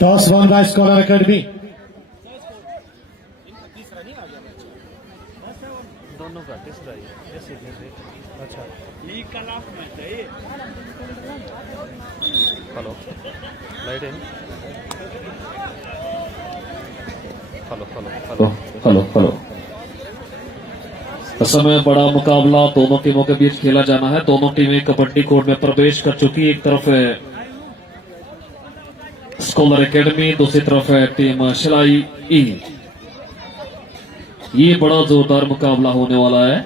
Toss one by scholar academy. दोनों का तीसरा ही ऐसे अच्छा लीग का लास्ट मैच है ये। हेलो लाइट है। Hello hello hello hello hello. इस समय बड़ा मुकाबला दोनों टीमों के बीच खेला जाना है। दोनों टीमें कबड्डी कोर्ट में प्रवेश कर चुकी। एक तरफ है स्कॉलर एकेडमी, दूसरी तरफ है टीम शिलाई ई। ये बड़ा जोरदार मुकाबला होने वाला है।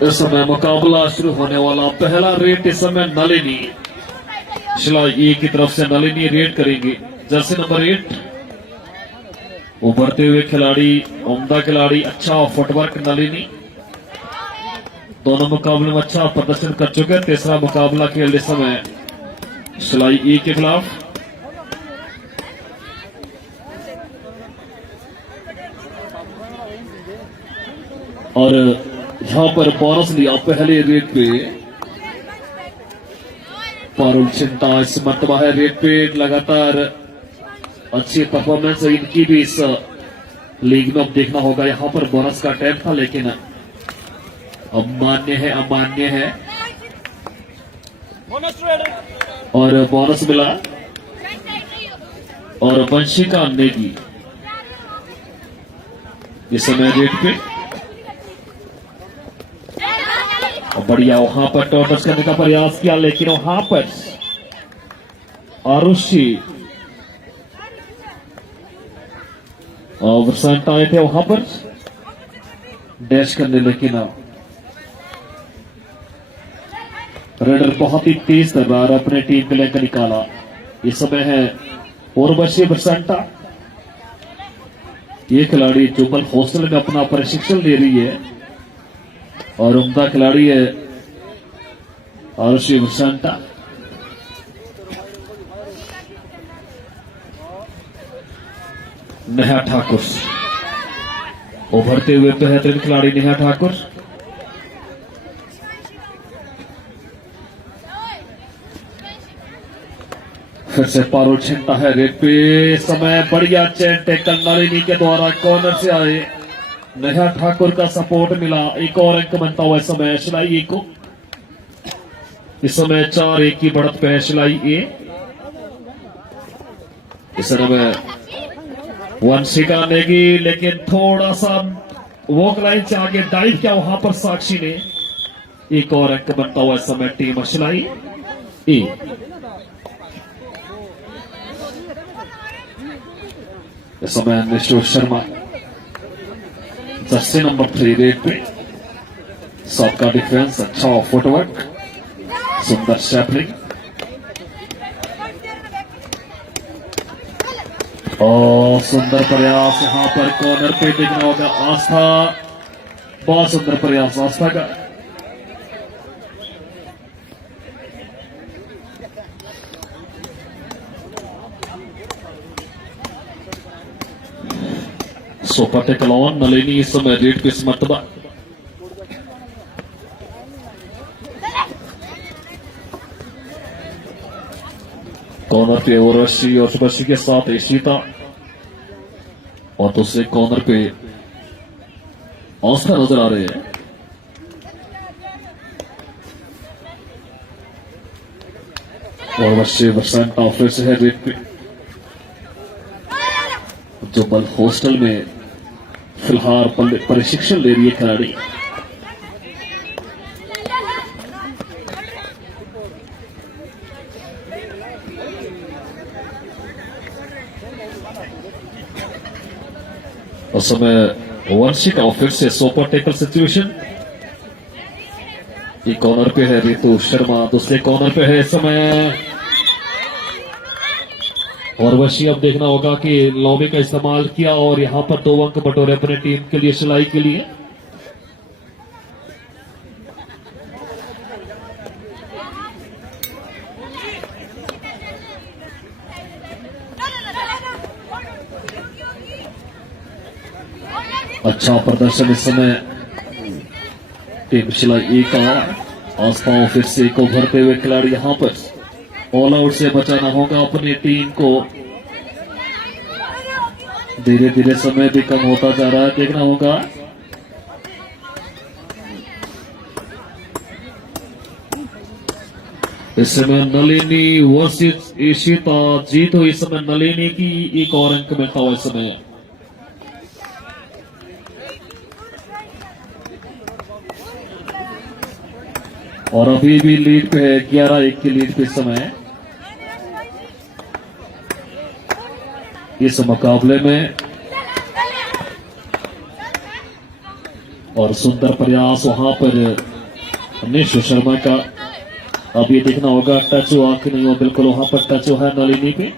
इस समय मुकाबला शुरू होने वाला। पहला रेट इस समय नलिनी शिलाई ई की तरफ से नलिनी रेड करेंगे। जर्सी नंबर 8 उभरते हुए खिलाड़ी, उम्दा खिलाड़ी, अच्छा फुटवर्क नलिनी। दोनों मुकाबले में अच्छा प्रदर्शन कर चुके हैं। तीसरा मुकाबला खेलते समय शिलाई ई के खिलाफ। और यहां पर बोनस लिया पहले रेट पे पारुल चिंता। इस मरतबा है रेट पे लगातार अच्छी परफॉर्मेंस है इनकी भी इस लीग में। अब देखना होगा। यहां पर बोनस का टाइम था लेकिन अमान्य है और बोनस मिला। और वंशिका नेगी इस समय रेट पे बढ़िया वहां पर टॉस करने का प्रयास किया लेकिन वहां पर आरुषि और वसंत आए थे वहां पर डैश करने, लेकिन रेडर बहुत ही तेज तर्रार अपने टीम के लेकर निकाला। इस समय है उर्वशी बरसंटा। ये खिलाड़ी जुबल हॉस्टल में अपना प्रशिक्षण ले रही है और उम्दा खिलाड़ी है आरुषि बरसंटा। नेहा ठाकुर उभरते हुए बेहतरीन खिलाड़ी नेहा ठाकुर। फिर से पारुल छिंटा है रेट पे। समय बढ़िया चैन टेकल नलिनी के द्वारा कॉर्नर से आए। नेहा ठाकुर का सपोर्ट मिला। एक और अंक बनता हुआ समय शिलाई को। इस समय 4-1 की बढ़त पे है शिलाई ए। इस समय वंशिका नेगी लेकिन थोड़ा सा वॉक लाइन से आगे डाइव किया वहां पर साक्षी ने। एक और अंक बनता हुआ इस समय टीम शिलाई ए। इस समय Nishu Sharma Jersey number 3 rate पे। सबका डिफेंस, अच्छा फुटवर्क, सुंदर शैपलिंग और सुंदर प्रयास। यहां पर कॉर्नर पे देखना होगा आस्था। बहुत सुंदर प्रयास आस्था का। सोपर टेकल ऑन नलिनी इस समय रेट पे इस मरतबा। कॉर्नर पे उर्वशी और शुभश्री के साथ ईशिता और दूसरे कॉर्नर पे आस्था नजर आ रहे हैं। उर्वशी बरसंट ऑफिस है रेट पे। जो बल हॉस्टल में फिलहाल प्रशिक्षण ले रही है खिलाड़ी। उस समय वंशिका और फिर से सुपर टेकल सिचुएशन। एक कॉर्नर पे है रितु शर्मा, दूसरे कॉर्नर पे है इस समय और वशी। अब देखना होगा कि लॉबी का इस्तेमाल किया और यहां पर 2 अंक बटोरे अपने टीम के लिए सिलाई के लिए। अच्छा प्रदर्शन इस समय टीम सिलाई का। आसपास फिर से एक उभरते हुए खिलाड़ी यहां पर ऑल आउट से बचाना होगा अपनी टीम को। धीरे धीरे समय भी कम होता जा रहा है, देखना होगा। इस समय नलिनी वर्सेस इशिता जीत हुई। इस समय नलिनी की एक और अंक मिलता हुआ इस समय। और अभी भी लीड पे है, 11-1 की लीड पे इस समय। इस मुकाबले में और सुंदर प्रयास वहां पर निशु शर्मा का। अब ये देखना होगा टच हुआ कि नहीं हो। बिल्कुल वहां पर टच हुआ है नलिनी पे।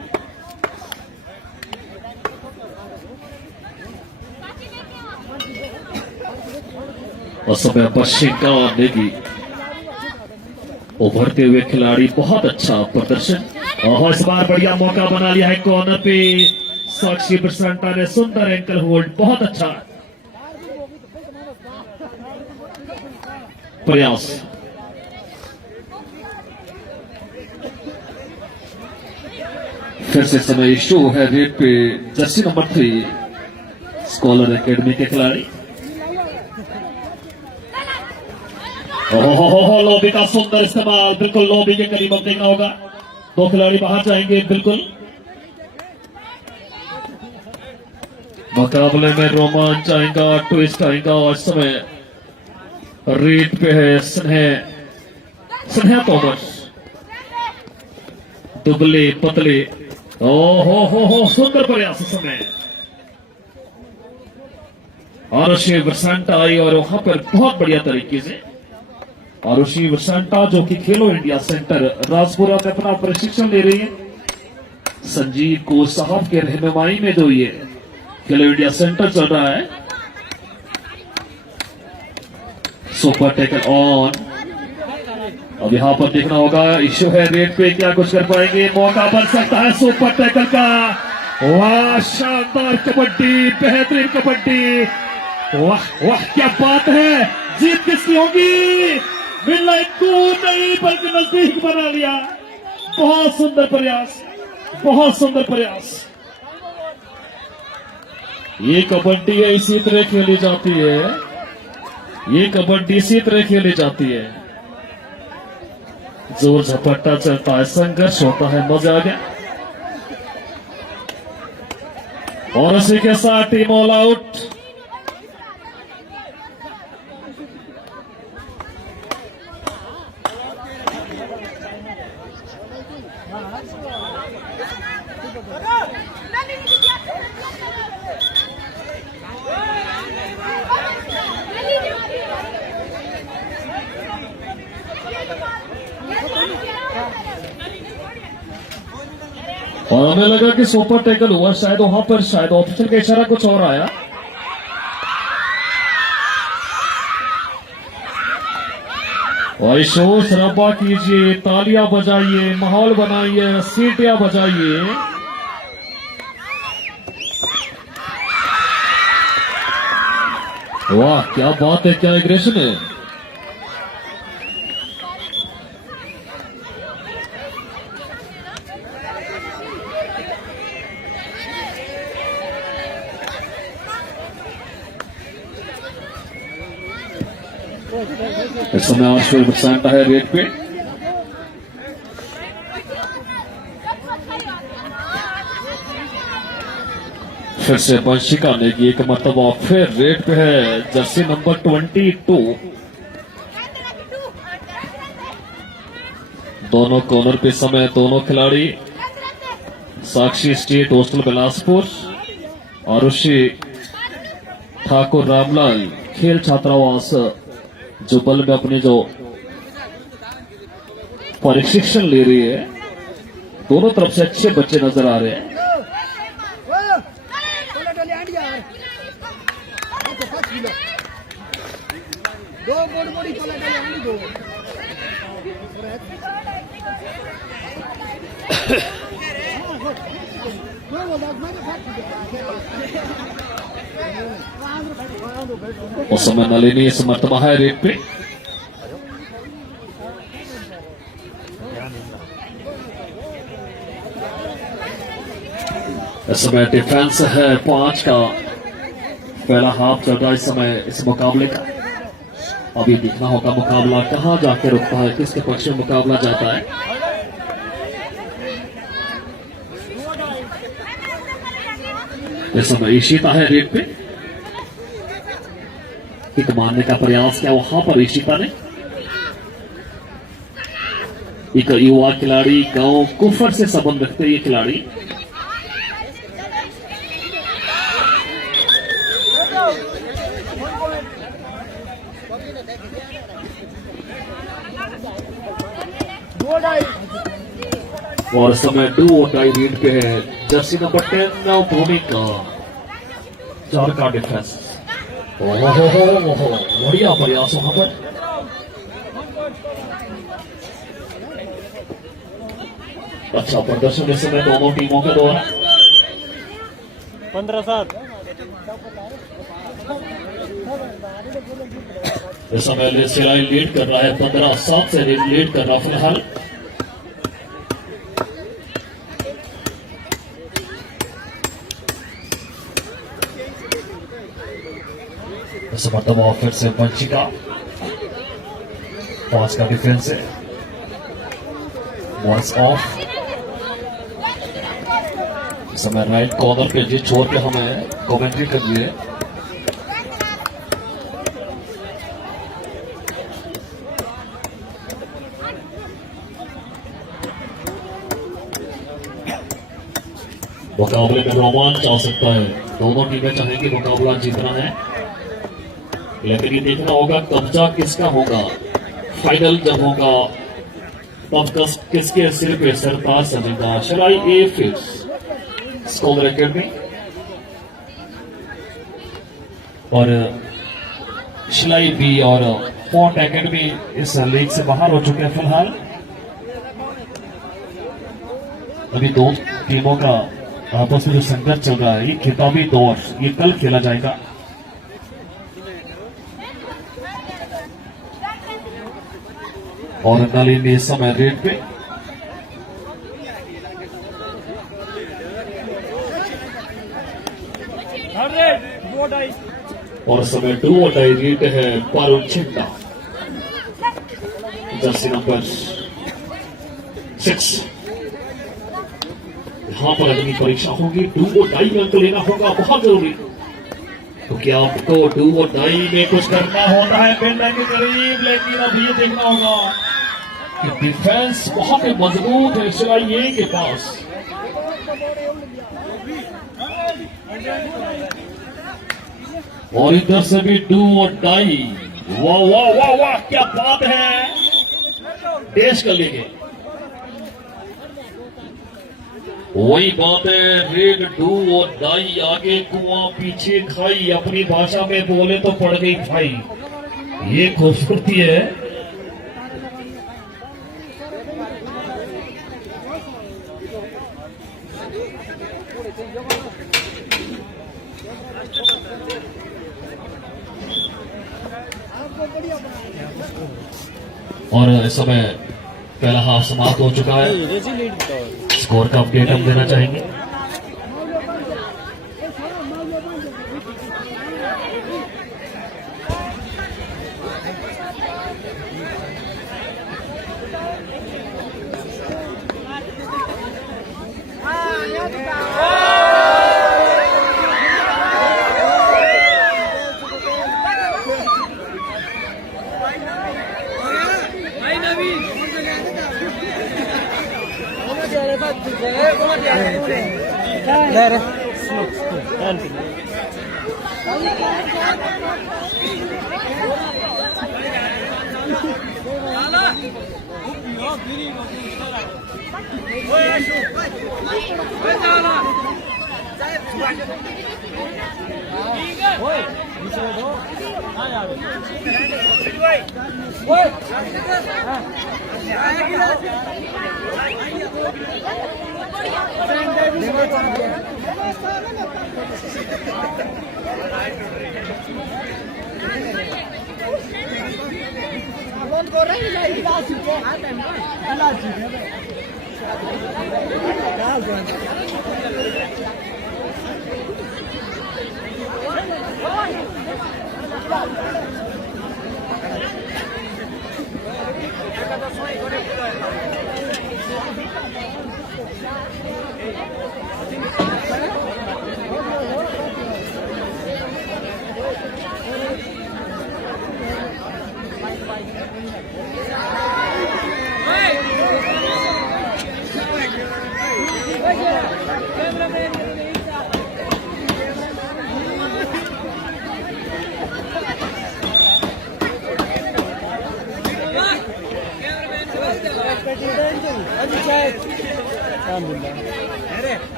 उस समय बशिका और नेगी उभरते हुए खिलाड़ी, बहुत अच्छा प्रदर्शन। और इस बार बढ़िया मौका बना लिया है कॉर्नर पे। साक्षी बसंता ने सुंदर एंकल होल्ड, बहुत अच्छा प्रयास। फिर से समय शो है रेड पे जर्सी नंबर 3 स्कॉलर एकेडमी के खिलाड़ी। लॉबी का सुंदर इस्तेमाल, बिल्कुल लॉबी के करीब अब देखना होगा। 2 खिलाड़ी बाहर जाएंगे। बिल्कुल मुकाबले में रोमांच आएगा, ट्विस्ट आएगा। और समय रेड पे है स्नेहा थॉमस, दुबले पतले। हो सुंदर प्रयास इस समय। आरुषि वसंता आई और वहां पर बहुत बढ़िया तरीके से आरुषि वसंता जो कि खेलो इंडिया सेंटर राजपुरा में अपना प्रशिक्षण ले रही है। संजीव को साहब के रहनुमाई में जो ये खेलो इंडिया सेंटर चल रहा है। Super tackle on. अब यहां पर देखना होगा इशू है रेड पे, क्या कुछ कर पाएंगे। मौका बन सकता है सुपर टैकल का। वाह शानदार कबड्डी, बेहतरीन कबड्डी। वाह वाह क्या बात है। जीत किसकी होगी? मिडलाइन दूर नहीं बल्कि नजदीक बना लिया। बहुत सुंदर प्रयास, बहुत सुंदर प्रयास। ये कबड्डी है, इसी तरह खेली जाती है। ये कबड्डी इसी तरह खेली जाती है। जोर झपट्टा चलता है, संघर्ष होता है, मजा आ गया। और इसी के साथ टीम ऑल आउट। और हमें लगा कि सुपर टैकल हुआ, शायद वहां पर शायद ऑफिशियल का इशारा कुछ और आया। और शोर शराबा कीजिए, तालियां बजाइए, माहौल बनाइए, सीटियां बजाइए। वाह क्या बात है, क्या एग्रेशन है। इस समय आशुष बसंता है रेड पे। फिर से वंशिका ने की एक मरतबा फिर रेड पे है जर्सी नंबर 22। दोनों कॉर्नर पे समय दोनों खिलाड़ी। साक्षी स्टेट हॉस्टल बिलासपुर, आरुषि ठाकुर रामलाल खेल छात्रावास जुब्बल में अपने जो प्रशिक्षण ले रही है, दोनों तरफ से अच्छे बच्चे नजर आ रहे हैं। उस समय नलिनी इस मरतबा है रेट पे। इस समय डिफेंस है 5 का। पहला हाफ चल रहा है इस समय इस मुकाबले का। अभी देखना होगा मुकाबला कहां जाके रुकता है, किसके पक्ष में मुकाबला जाता है। इस समय ईशिता है रेट पे। हिट मारने का प्रयास किया वहां पर ईशिता ने। एक युवा खिलाड़ी, गांव कुफर से संबंध रखते ये खिलाड़ी। और समय 2 और टाई रीड पे है जर्सी नंबर 10 भूमिका 4 का डिफेंस। बढ़िया प्रयास वहां पर। अच्छा प्रदर्शन इस समय दोनों टीमों के द्वारा। 15-7 इस समय सिराई लीड कर रहा है, 15-7 से लीड कर रहा फिलहाल। इस मरतबा फिर से वंशिका 5 का डिफेंस है। Voice of. इस समय राइट कॉर्नर पे जिस छोर पे हमें कमेंट्री कर रही है। मुकाबले में रोमांच आ सकता है। दोनों टीमें चाहेंगी मुकाबला जीतना है, लेकिन ये देखना होगा कब्जा किसका होगा। फाइनल जब होगा तब किसके सिर पे सरताज सजेगा। शराई ए फिक्स स्कॉलर एकेडमी और शिलाई बी और फोर्ट एकेडमी इस लीग से बाहर हो चुके हैं फिलहाल। अभी 2 टीमों का आपस में जो संघर्ष चल रहा है, ये खिताबी दौर ये कल खेला जाएगा। और नलिनी इस समय रेट पे। और समय 2 और टाई रेट है पारुल छिट्टा जर्सी नंबर 6। यहां पर अग्नि परीक्षा होगी। 2 और टाई अंक लेना होगा, बहुत जरूरी। तो क्या आपको 2 और टाई में कुछ करना होता है पेंडा के करीब, लेकिन अभी ये देखना होगा कि डिफेंस बहुत ही मजबूत है शिलाई के पास। और इधर से भी 2 और टाई। वाह वाह वाह वाह, क्या बात है। देश का लेके वही बात है। रेड 2 और टाई, आगे कुआं पीछे खाई। अपनी भाषा में बोले तो पड़ गई भाई। ये खूबसूरती है। और इस समय पहला हाफ समाप्त हो चुका है। स्कोर का अपडेट हम देना चाहेंगे।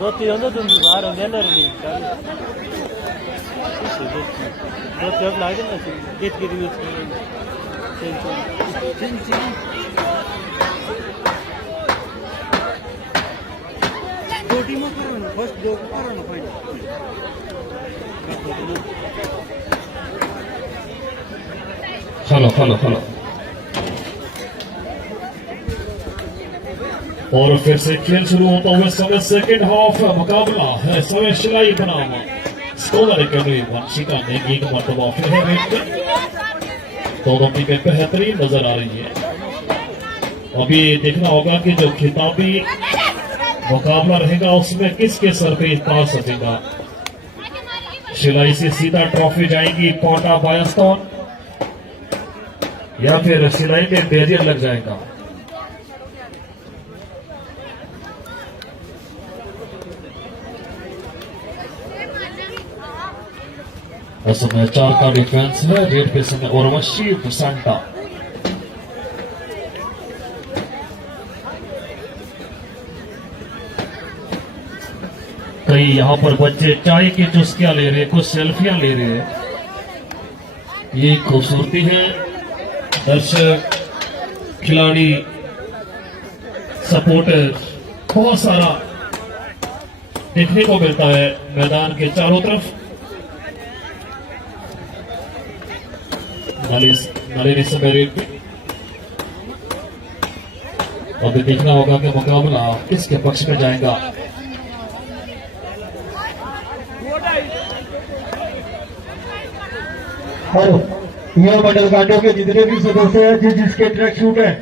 Dotti onda dun var onlarla Dotti yok laydın da get geliyor. दो टीमों करो ना फर्स्ट दो करो ना फाइनल हेलो और फिर से खेल शुरू होता हुआ समय सेकंड हाफ मुकाबला है समय सिलाई बनामा स्कोर एकेडमी वंशिका ने एक मरतबा फिर है रेट दोनों टीमें बेहतरीन नजर आ रही है। अभी देखना होगा कि जो खिताबी मुकाबला रहेगा उसमें किसके सर पे ताज सजेगा। सिलाई से सीधा ट्रॉफी जाएगी पोटा बायस्टॉन या फिर सिलाई में बैरियर लग जाएगा। समय 4 का डिफेंस है रेड पे समय उर्वशी सांता कई यहाँ पर बच्चे चाय की चुस्कियां ले रहे हैं, कुछ सेल्फियां ले रहे हैं। ये खूबसूरती है। दर्शक खिलाड़ी सपोर्टर बहुत सारा देखने को मिलता है मैदान के चारों तरफ। नाली समय रेट पे अभी देखना होगा कि मुकाबला किसके पक्ष में जाएगा। हेलो, यह मंडल कांडों के जितने भी सदस्य हैं जिसके ट्रैक सूट है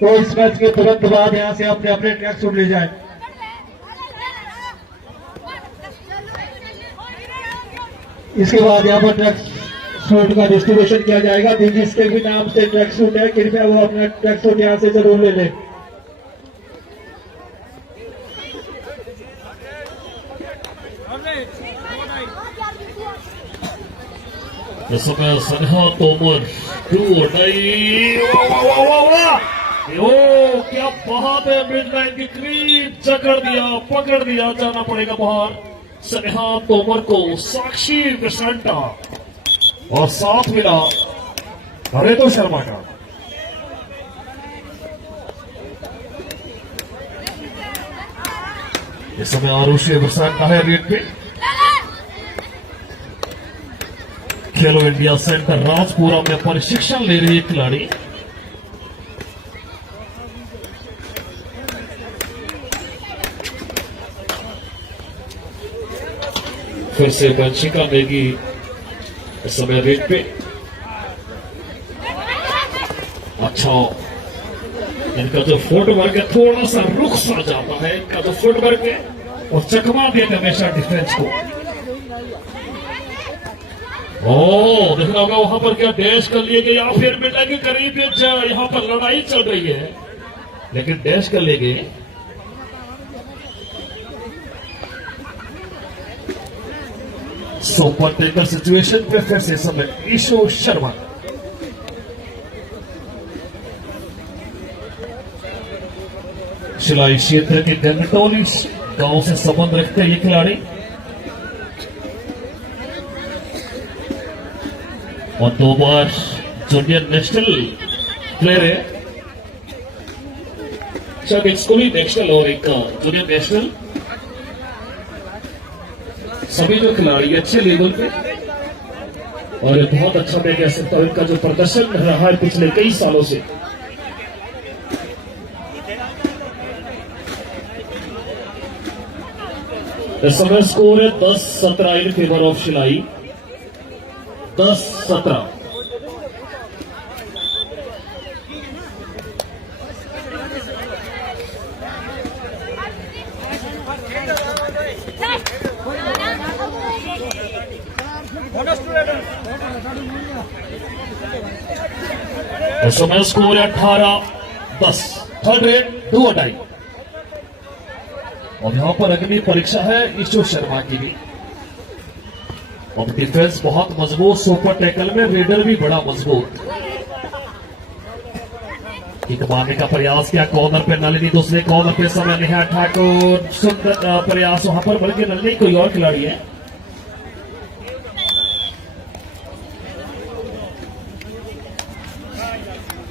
तो इस मैच के तुरंत बाद यहाँ से अपने अपने ट्रैक सूट ले जाएं। इसके बाद यहाँ पर ट्रैक सूट का डिस्ट्रीब्यूशन किया जाएगा। जिसके भी नाम से ट्रैक सूट है कृपया वो अपना ट्रैक सूट यहाँ से जरूर ले लें। समय सनहा तोमर क्या बात है। मिडलाइन की क्रीज पकड़ दिया जाना पड़ेगा बाहर। सनहा तोमर को साक्षी प्रसन्नता और साथ मिला हरेतो शर्मा का। इस समय आरुषि प्रसन्नता है रेड पे। खेलो इंडिया सेंटर राजपुरा में प्रशिक्षण ले रही खिलाड़ी। फिर से वंशिका नेगी इस समय रेट पे। अच्छा, इनका जो फुटवर्क है थोड़ा सा रुख सा जाता है, इनका जो फुटवर्क है और चकमा देते हमेशा डिफेंस को। ओ देखना होगा वहां पर क्या डैश कर लिए गए या फिर मिलने के करीब यहाँ पर लड़ाई चल रही है, लेकिन डैश कर लिए गए। सुपर टेकर सिचुएशन पे फिर से समय ईशो शर्मा। शिलाई क्षेत्र के गंगटोली गांव से संबंध रखते हैं ये खिलाड़ी और 2 बार जूनियर नेशनल प्लेयर है, शायद एक स्कूली नेशनल और एक जूनियर नेशनल। सभी जो खिलाड़ी अच्छे लेवल पे और बहुत अच्छा मैं कह सकता हूं इनका जो प्रदर्शन रहा है पिछले कई सालों से। इस समय स्कोर है 10-17 इन फेवर ऑफ शिलाई। 10-17। इस समय स्कोर है 18-10। Third rate 2 अटाई। और यहां पर अग्नि परीक्षा है ईशो शर्मा की भी। और डिफेंस बहुत मजबूत, सुपर टैकल में रेडर भी बड़ा मजबूत। एक मारने का प्रयास किया कॉर्नर पे नलिनी, दूसरे कॉर्नर पे समय नेहा ठाकुर। सुंदर प्रयास वहां पर, बल्कि नलिनी कोई और खिलाड़ी है।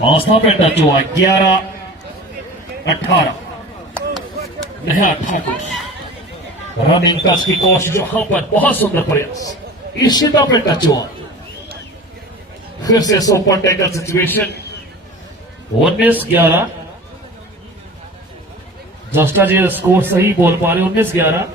आस्था पे टच हुआ 11-18। नेहा ठाकुर रनिंग टच की कोशिश, यहां पर बहुत सुंदर प्रयास। ईशिता पे टच हुआ। फिर से सुपर टैकल सिचुएशन 19-11। जस्टा जी स्कोर सही बोल पा रहे 19-11।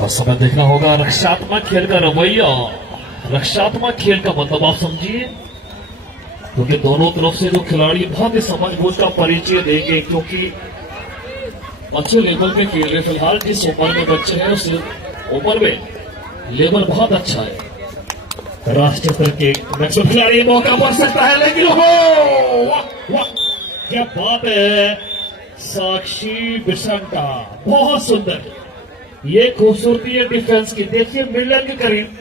और समय देखना होगा रक्षात्मक खेल का रवैया। रक्षात्मक खेल का मतलब आप समझिए, क्योंकि दोनों तरफ से जो खिलाड़ी बहुत ही समझबूझ का परिचय देंगे, क्योंकि अच्छे लेवल पे खेल रहे। फिलहाल जिस उम्र में बच्चे हैं उस उम्र में लेवल बहुत अच्छा है। राष्ट्रीय स्तर के मैक्सिमम खिलाड़ी मौका पड़ सकता है, लेकिन हो वाह वाह क्या बात है। साक्षी बिशंका बहुत सुंदर, ये खूबसूरती है डिफेंस की। देखिए मिडलाइन के करीब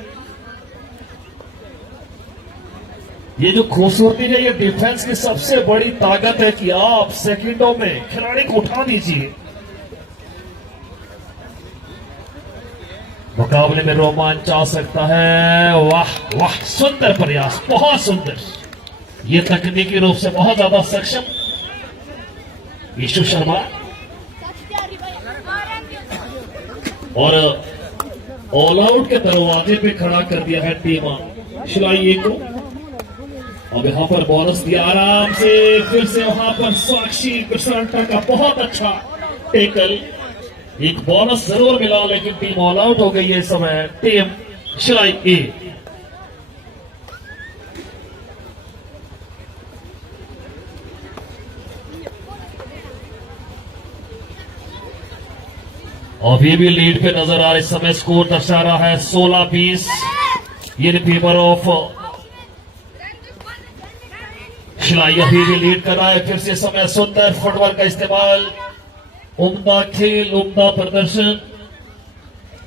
ये जो खूबसूरती है, ये डिफेंस की सबसे बड़ी ताकत है कि आप सेकंडों में खिलाड़ी को उठा दीजिए। मुकाबले में रोमांच आ सकता है। वाह वाह सुंदर प्रयास, बहुत सुंदर। ये तकनीकी रूप से बहुत ज्यादा सक्षम ईशु शर्मा। और ऑल आउट के दरवाजे पे खड़ा कर दिया है टीमा शिलाई को। अब यहां पर बोनस दिया आराम से। फिर से वहां पर साक्षी बिशंका का बहुत अच्छा टेकल। एक बोनस जरूर मिला, लेकिन टीम ऑल आउट हो गई है इस समय। टीम शिलाई ए। अभी भी लीड पे नजर आ रहे समय। स्कोर दर्शा रहा है 16-20 इन फेवर ऑफ शिलाई। अभी भी लीड कर रहा है। फिर से समय सुंदर फुटबॉल का इस्तेमाल, उम्दा खेल, उम्दा प्रदर्शन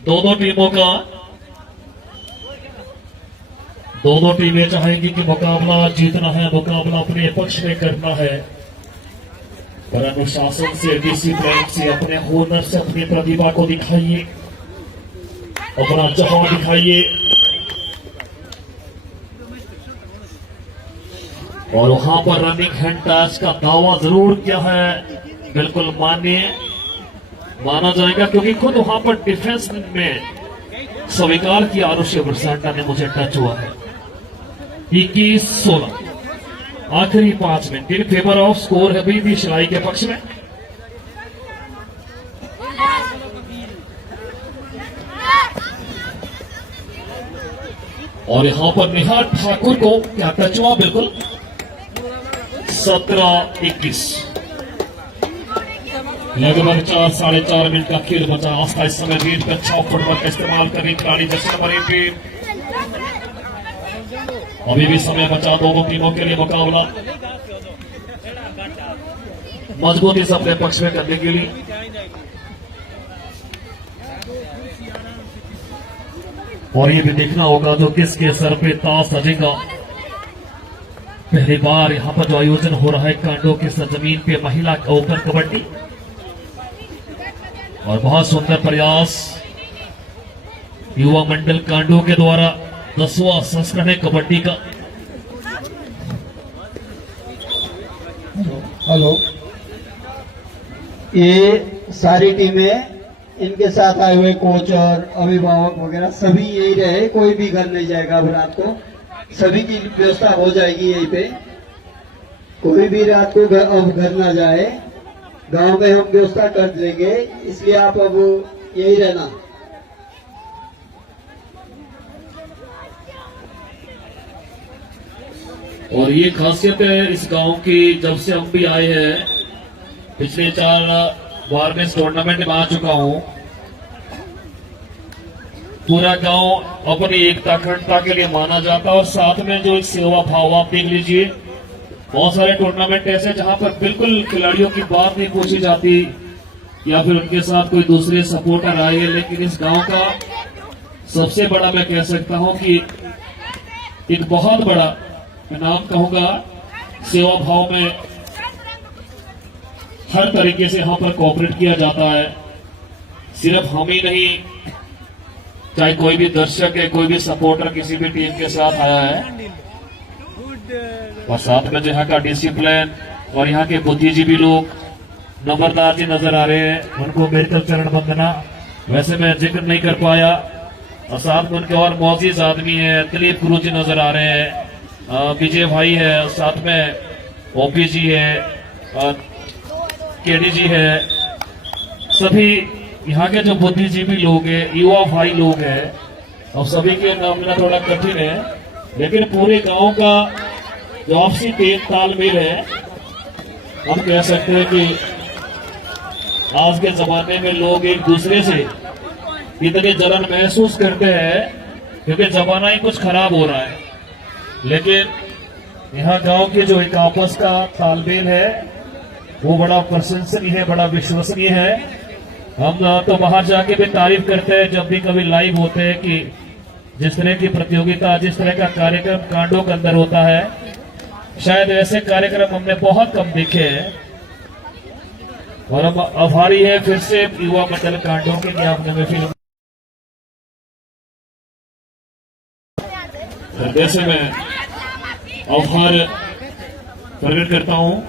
दोनों टीमों का। दोनों टीमें चाहेंगी कि मुकाबला जीतना है, मुकाबला अपने पक्ष में करना है। पर अनुशासन से, डिसिप्लिन से, अपने हुनर से, अपनी प्रतिभा को दिखाइए, अपना जहां दिखाइए। और वहां पर रनिंग हैंड टच का दावा जरूर किया है, बिल्कुल माना जाएगा, क्योंकि खुद वहां पर डिफेंस में स्वीकार किया आरुषि बिशंका ने मुझे टच हुआ है। 21-16 आखिरी 5 minute in favour off score अभी भी शिलाई के पक्ष में। और यहां पर निहार ठाकुर को क्या टच हुआ, बिल्कुल 17-21 लगभग 4-4.5 मिनट का खेल बचा। आस्था इस समय गेट पे अच्छा फुटबॉल का इस्तेमाल करने खिलाड़ी जर्सी नंबर 18। अभी भी समय बचा दोनों टीमों के लिए मुकाबला मजबूती से अपने पक्ष में करने के लिए। और ये भी देखना होगा जो किसके सर पे ताज सजेगा। पहली बार यहां पर जो आयोजन हो रहा है कांडो की सरजमीन पे महिला ओपन कबड्डी, और बहुत सुंदर प्रयास युवा मंडल कांडो के द्वारा 10वां संस्करण है कबड्डी का। हेलो, ये सारी टीमें, इनके साथ आए हुए कोच और अभिभावक वगैरह सभी यही रहे, कोई भी घर नहीं जाएगा। अब रात को सभी की व्यवस्था हो जाएगी यहीं पे, कोई भी रात को अब घर ना जाए। गांव में हम व्यवस्था कर देंगे, इसलिए आप अब यही रहना। और ये खासियत है इस गांव की, जब से हम भी आए हैं, पिछले 4 बार में इस टूर्नामेंट में आ चुका हूं। पूरा गांव अपनी एकता अखंडता के लिए माना जाता है, और साथ में जो एक सेवा भाव आप देख लीजिए। बहुत सारे टूर्नामेंट ऐसे जहां पर बिल्कुल खिलाड़ियों की बात नहीं पूछी जाती या फिर उनके साथ कोई दूसरे सपोर्टर आए, लेकिन इस गांव का सबसे बड़ा मैं कह सकता हूं कि एक बहुत बड़ा, मैं नाम कहूंगा, सेवा भाव में हर तरीके से यहां पर कोऑपरेट किया जाता है। सिर्फ हम ही नहीं, चाहे कोई भी दर्शक है, कोई भी सपोर्टर किसी भी टीम के साथ आया है, और साथ में यहाँ का डिसिप्लिन और यहाँ के बुद्धिजीवी लोग, नंबरदार जी नजर आ रहे हैं, उनको मेडिकल चरण वंदना वैसे मैं जिक्र नहीं कर पाया। और साथ में उनके और मौजूद आदमी है, दिलीप गुरु जी नजर आ रहे हैं, विजय भाई है, साथ में ओपी जी है, केडी जी है। सभी यहाँ के जो बुद्धिजीवी लोग हैं, युवा भाई लोग हैं, और सभी के नाम लेना थोड़ा कठिन है, लेकिन पूरे गांव का जो आपसी तालमेल है, हम कह सकते हैं कि आज के जमाने में लोग एक दूसरे से इतने जलन महसूस करते हैं क्योंकि जमाना ही कुछ खराब हो रहा है। लेकिन यहाँ गांव के जो एक आपस का तालमेल है वो बड़ा प्रशंसनीय है, बड़ा विश्वसनीय है। हम तो बाहर जाके भी तारीफ करते हैं जब भी कभी लाइव होते हैं कि जिस तरह की प्रतियोगिता, जिस तरह का कार्यक्रम कांडो के अंदर होता है, शायद ऐसे कार्यक्रम हमने बहुत कम देखे हैं। और हम आभारी है फिर से युवा मंडल कांडो के कि आपने महफिल जैसे मैं आभार प्रकट करता हूं।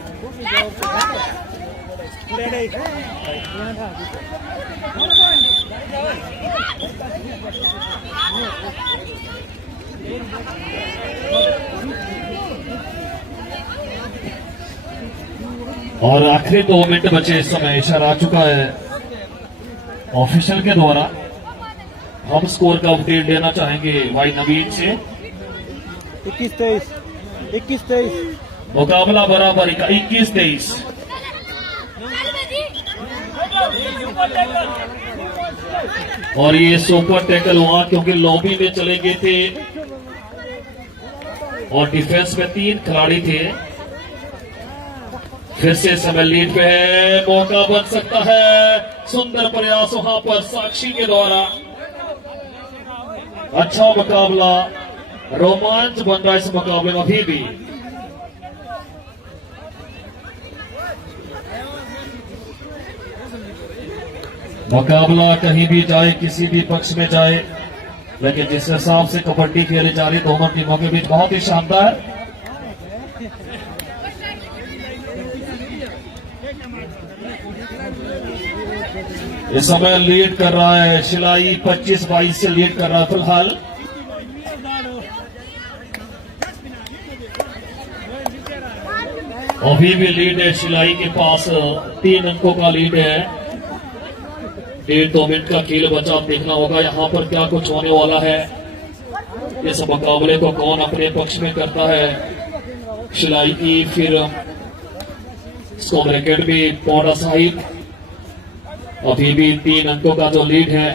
और आखिरी 2 मिनट बचे, इस समय इशारा आ चुका है ऑफिशियल के द्वारा। हम स्कोर का अपडेट देना चाहेंगे भाई नवीन से। 21-23 मुकाबला बराबरी का 21-23। और ये सुपर टैकल हुआ क्योंकि लॉबी में चले गए थे और डिफेंस में 3 खिलाड़ी थे। फिर से समय लीड पे है, मौका बन सकता है। सुंदर प्रयास वहां पर साक्षी के द्वारा। अच्छा मुकाबला, रोमांच बन रहा है इस मुकाबले में अभी भी। मुकाबला कहीं भी जाए, किसी भी पक्ष में जाए, लेकिन जिस हिसाब से कबड्डी खेली जा रही दोनों टीमों के बीच बहुत ही शानदार। इस समय लीड कर रहा है शिलाई, 25-22 से लीड कर रहा है फिलहाल। अभी भी लीड है शिलाई के पास, 3 अंकों का लीड है। 1.5-2 मिनट का खेल बचा, अब देखना होगा यहाँ पर क्या कुछ होने वाला है। इस मुकाबले को कौन अपने पक्ष में करता है, शिलाई की फिर स्कॉम एकेडमी पौड़ा साहिब। अभी भी 3 अंकों का जो लीड है।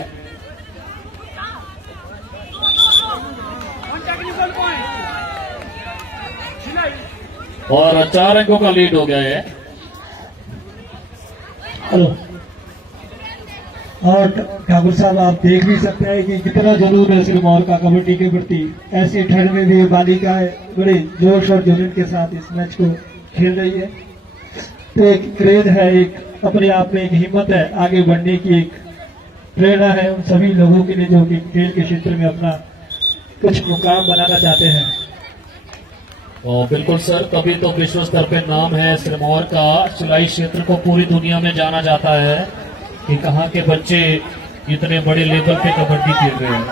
और 4 अंकों का लीड हो गया है। हेलो। और ठाकुर साहब आप देख भी सकते हैं कि कितना जुनून है सिरमौर का कबड्डी के प्रति। ऐसी ठंड में भी बालिकाएं बड़े जोश और जुनून के साथ इस मैच को खेल रही है। तो एक क्रेज है, एक अपने आप में एक हिम्मत है, आगे बढ़ने की एक प्रेरणा है उन सभी लोगों के लिए जो कि खेल के क्षेत्र में अपना कुछ मुकाम बनाना चाहते हैं। बिल्कुल सर, तभी तो विश्व स्तर पे नाम है सिरमौर का। सिलाई क्षेत्र को पूरी दुनिया में जाना जाता है कि कहाँ के बच्चे इतने बड़े लेवल पे कबड्डी खेल रहे हैं।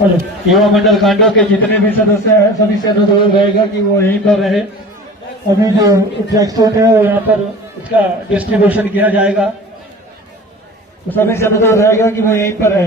और युवा मंडल कांडो के जितने भी सदस्य हैं सभी से अनुरोध रहेगा कि वो यहीं पर रहे। अभी जो ट्रैक सूट है वो यहाँ पर उसका डिस्ट्रीब्यूशन किया जाएगा, तो सभी से अनुरोध रहेगा कि वो यहीं पर रहे।